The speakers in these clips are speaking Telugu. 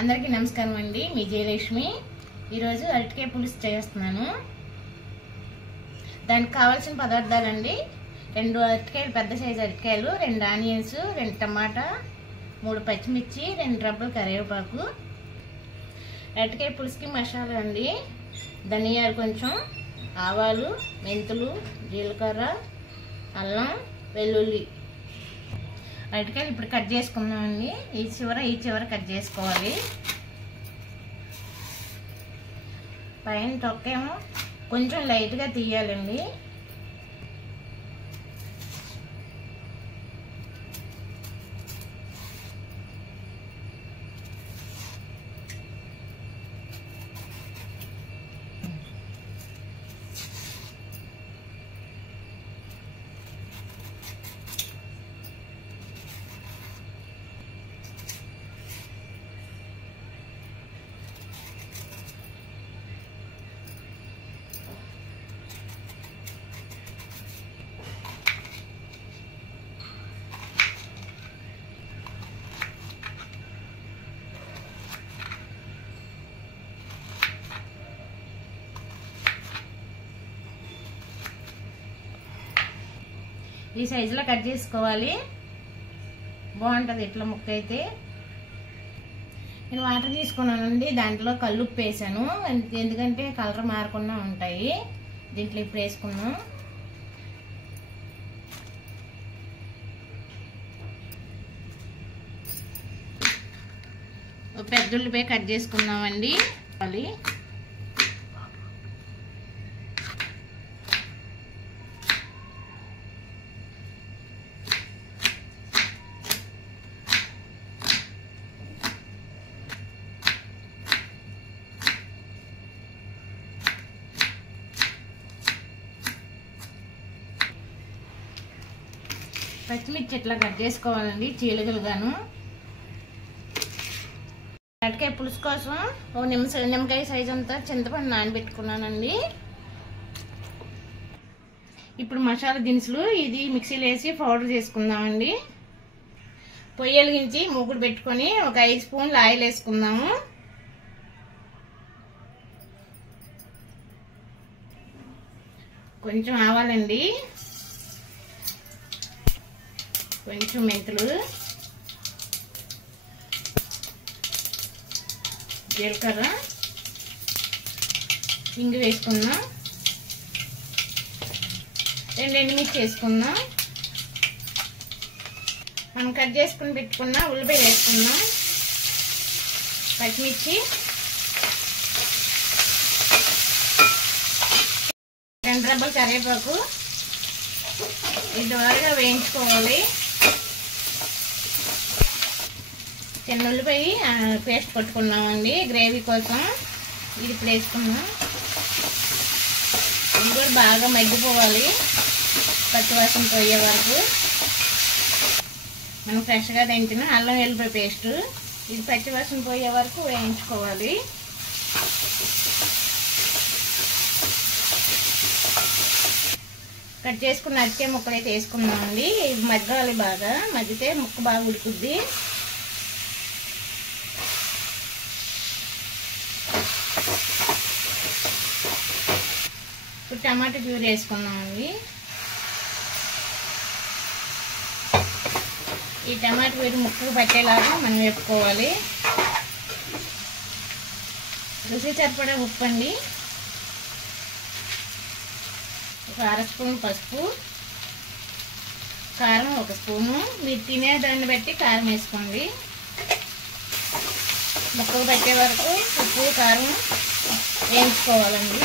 అందరికీ నమస్కారం అండి. మీ జయలక్ష్మి. ఈరోజు అరటికాయ పులుసు చేస్తున్నాను. దానికి కావాల్సిన పదార్థాలండి: 2 అరటికాయలు, పెద్ద సైజు అరటికాయలు, 2 ఆనియన్స్, 2 టమాటా, 3 పచ్చిమిర్చి, 2 రబ్బలు కరివేపాకు. అరటికాయ పులుసుకి మసాలా అండి: ధనియాలు కొంచెం, ఆవాలు, మెంతులు, జీలకర్ర, అల్లం, వెల్లుల్లి. అరటికాయలు ఇప్పుడు కట్ చేసుకుందామండి. ఈ చివర కట్ చేసుకోవాలి. పైన తొక్కేమో కొంచెం లైట్గా తీయాలండి. ఈ సైజులో కట్ చేసుకోవాలి. బాగుంటుంది ఇట్లా ముక్క అయితే. నేను వాటర్ తీసుకున్నానండి. దాంట్లో కల్లుప్పు వేసాను, ఎందుకంటే కలర్ మారకుండా ఉంటాయి. దీంట్లో ఇప్పుడు వేసుకున్నాం. పెద్ద ఉల్లిపాయ కట్ చేసుకున్నామండి. పచ్చిమిర్చి ఇట్లా కట్ చేసుకోవాలండి, చీలికలుగాను. అరటికాయ పులుసు కోసం ఓ నిమ్మకాయ సైజు అంతా చింతపండు నానబెట్టుకున్నానండి. ఇప్పుడు మసాలా దినుసులు ఇది మిక్సీలో వేసి పౌడర్ చేసుకుందామండి. పొయ్యి వెలిగించి మూకుడు పెట్టుకొని ఒక 5 స్పూన్లు ఆయిల్ వేసుకుందాము. కొంచెం ఆవాలండి, కొంచెం మెంతులు, జీలకర్ర, ఇంగు వేసుకుందాం. 2 ఎండుమిర్చి వేసుకుందాం. మనం కట్ చేసుకుని పెట్టుకున్న ఉల్లిపాయ వేసుకుందాం. పచ్చిమిర్చి, 2 రబ్బలు కరివేపాకు. ఇది బాగా వేయించుకోవాలి. చిన్న ఉల్లిపాయ పేస్ట్ కొట్టుకున్నామండి గ్రేవీ కోసం. ఇది ఇప్పుడు వేసుకున్నాం. ఇది కూడా బాగా మగ్గిపోవాలి, పచ్చివాసన పోయే వరకు. మనం ఫ్రెష్గా దంచిన అల్లం వెల్లుల్లి పేస్ట్, ఇది పచ్చివాసన పోయే వరకు వేయించుకోవాలి. కట్ చేసుకున్న అరటికాయ ముక్కలు అయితే వేసుకున్నామండి. ఇది మగ్గాలి, బాగా మగ్గితే ముక్క బాగా ఉడుకుద్ది. ఇప్పుడు టమాటా ప్యూరీ వేసుకున్నామండి. ఈ టమాటా ప్యూరీ ముక్కకు పట్టేలాగా మనం వేపుకోవాలి. రుచి సరిపడా ఉప్పు అండి, ఒక 1/2 స్పూన్ పసుపు, కారం 1 స్పూను. మీరు తినే దాన్ని బట్టి కారం వేసుకోండి. ముక్కకు పట్టే వరకు ఉప్పు కారం వేయించుకోవాలండి.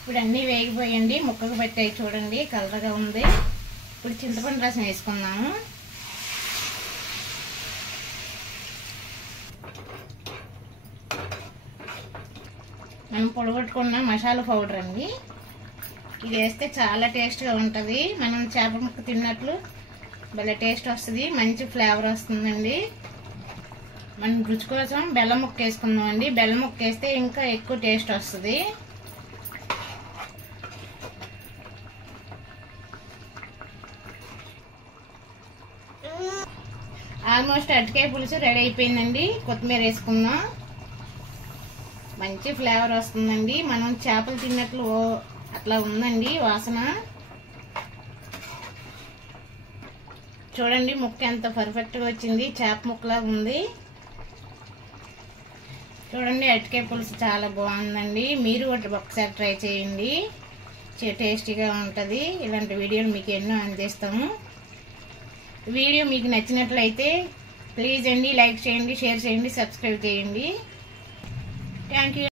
ఇప్పుడు అన్నీ వేగిపోయండి, ముక్కకు పట్టాయి చూడండి, కలర్గా ఉంది. ఇప్పుడు చింతపండు రసం వేసుకుందాము. మనం పొడగొట్టుకున్న మసాలా పౌడర్ అండి. ఇది వేస్తే చాలా టేస్ట్గా ఉంటుంది. మనం చేపల ముక్క తిన్నట్లు భలే టేస్ట్ వస్తుంది, మంచి ఫ్లేవర్ వస్తుందండి. మనం రుచి కోసం బెల్లం ముక్క వేసుకుందామండి. బెల్లం ముక్క వేస్తే ఇంకా ఎక్కువ టేస్ట్ వస్తుంది. ఆల్మోస్ట్ అరటికాయ పులుసు రెడీ అయిపోయిందండి. కొత్తిమీర వేసుకుందాం. మంచి ఫ్లేవర్ వస్తుందండి. మనం చేపలు తిన్నట్లు అట్లా ఉందండి వాసన. చూడండి ముక్క ఎంత పర్ఫెక్ట్గా వచ్చింది, చేప ముక్కలాగా ఉంది. చూడండి అరటికాయ పులుసు చాలా బాగుందండి. మీరు ఒకసారి ట్రై చేయండి, టేస్టీగా ఉంటుంది. ఇలాంటి వీడియోలు మీకు ఎన్నో అందిస్తాము. వీడియో మీకు నచ్చినట్లయితే ప్లీజ్ అండి లైక్ చేయండి, షేర్ చేయండి, సబ్స్క్రైబ్ చేయండి. Thank you.